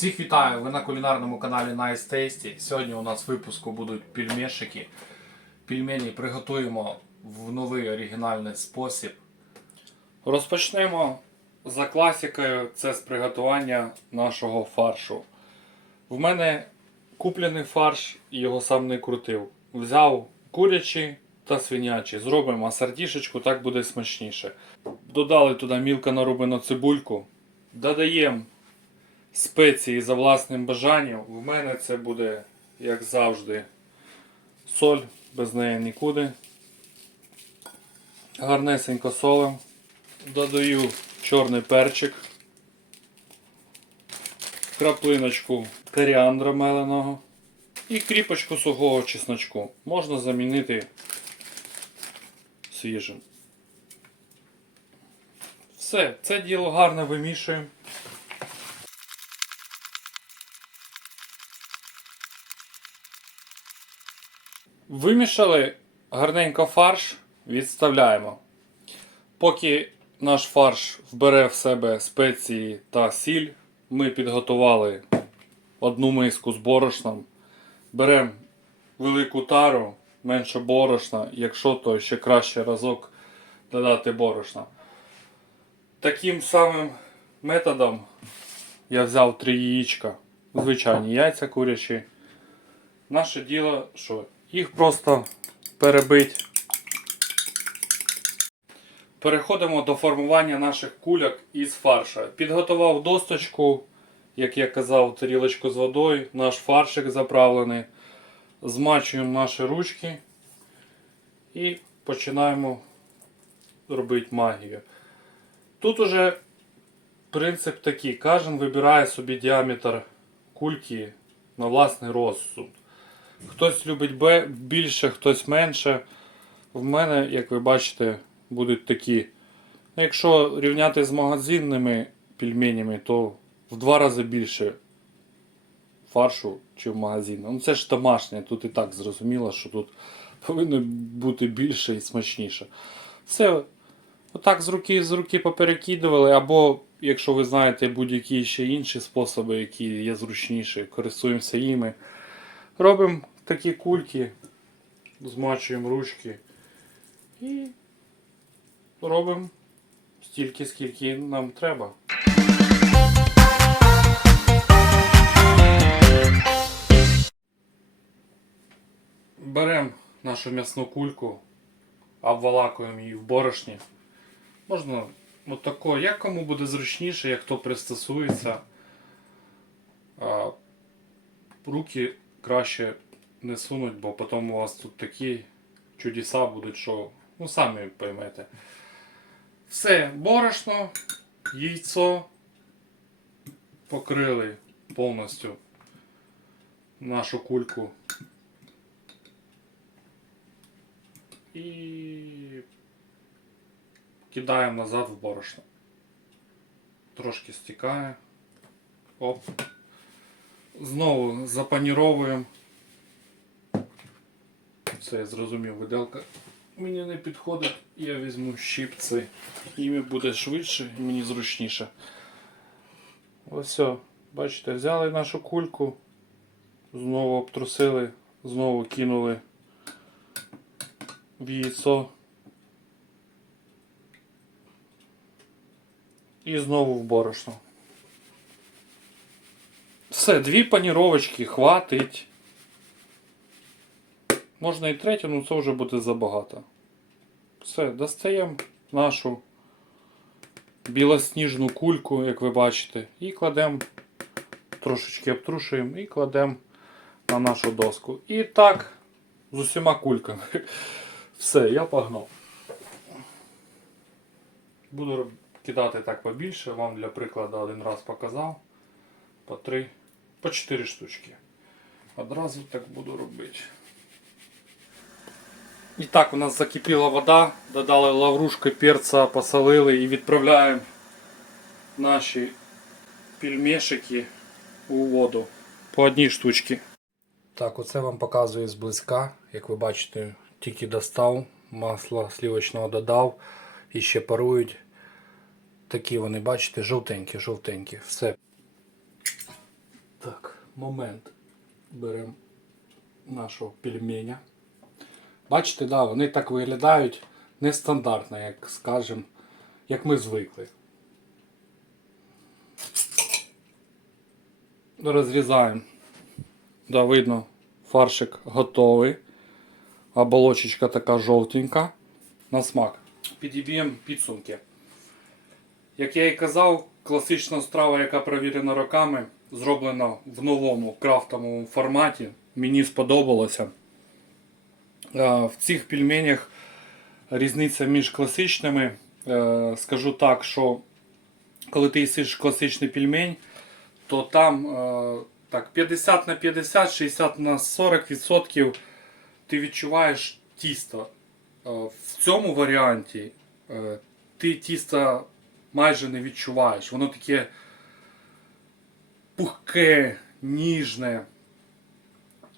Всіх вітаю! Ви на кулінарному каналі Nice Tasty. Сьогодні у нас в випуску будуть пельмешики. Пельмені приготуємо в новий оригінальний спосіб. Розпочнемо за класикою. Це з приготування нашого фаршу. В мене куплений фарш, його сам не крутив. Взяв курячий та свинячий. Зробимо асортішечку, так буде смачніше. Додали туди мілко нарубану цибульку. Додаємо спеції за власним бажанням. В мене це буде, як завжди, соль, без неї нікуди. Гарнесенько солим. Додаю чорний перчик, краплиночку коріандра меленого і кріпочку сухого чесночку. Можна замінити свіжим. Все, це діло гарно вимішуємо. Вимішали гарненько фарш, відставляємо. Поки наш фарш вбере в себе спеції та сіль, ми підготували одну миску з борошном. Беремо велику тару, менше борошна, якщо то ще краще разок додати борошна. Таким самим методом я взяв три яєчка, звичайні яйця курячі. Наше діло, що їх просто перебить. Переходимо до формування наших кульок із фарша. Підготував досточку, як я казав, тарілочку з водою, наш фаршик заправлений. Змачуємо наші ручки і починаємо робити магію. Тут уже принцип такий: кожен вибирає собі діаметр кульки на власний розсуд. Хтось любить бе- більше, хтось менше. В мене, як ви бачите, будуть такі. Ну, Якщо рівняти з магазинними пельменями, то в два рази більше фаршу, чи в магазин. Ну це ж домашнє, тут і так зрозуміло, що тут повинно бути більше і смачніше. Все, отак з руки з руки поперекидували, або, якщо ви знаєте будь-які ще інші способи, які є зручніші, користуємося їми. Робимо такі кульки, змачуємо ручки і робимо стільки, скільки нам треба. Беремо нашу м'ясну кульку, обвалакуємо її в борошні. Можна отако, як кому буде зручніше, як хто пристосується. Руки краще не сунуть, бо потім у вас тут такі чудеса будуть, що ну самі поймете. Все, борошно, яйцо покрили повністю нашу кульку. І кидаємо назад в борошно. Трошки стікає. Оп. Знову запаніровуємо. Це я зрозумів, виделка мені не підходить, я візьму щипці. Їм буде швидше і мені зручніше. Ось. Бачите, взяли нашу кульку, знову обтрусили, знову кинули в яйцо. І знову в борошно. Все, дві паніровочки хватить. Можна і третю, але це вже буде забагато. Все, достаємо нашу білосніжну кульку, як ви бачите, і кладемо, трошечки обтрушуємо і кладемо на нашу доску. І так, з усіма кульками. Все, я погнав. Буду кидати так побільше, вам для прикладу один раз показав. По три, по чотири штучки. Одразу так буду робити. І так, у нас закипіла вода, додали лаврушки, перця, посолили і відправляємо наші пельмешики у воду по одній штучці. Так, оце вам показую зблизька. Як ви бачите, тільки достав, масло сливочного додав і ще парують. Такі вони, бачите, жовтенькі, жовтенькі. Все. Так, момент беремо нашого пельменя. Бачите, да, вони так виглядають нестандартно, як скажем, як ми звикли. Розрізаємо. Да, видно, фаршик готовий. Оболочечка така жовтенька. На смак. Підіб'ємо підсумки. Як я і казав, класична страва, яка провірена роками, зроблена в новому крафтовому форматі. Мені сподобалося. В цих пельменях різниця між класичними. Е, Скажу так, що коли ти їсиш класичний пельмень, то там е, так, 50 на 50, 60 на 40 відсотків ти відчуваєш тісто. Е, В цьому варіанті ти тісто майже не відчуваєш. Воно таке пухке, ніжне.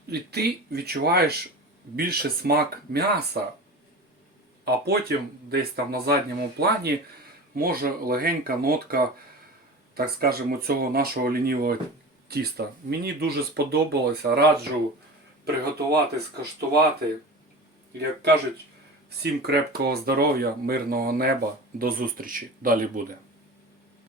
І ти відчуваєш більше смак м'яса, а потім десь там на задньому плані може легенька нотка, так скажемо, цього нашого лінівого тіста. Мені дуже сподобалося, раджу приготувати, скаштувати. Як кажуть, всім крепкого здоров'я, мирного неба. До зустрічі. Далі буде.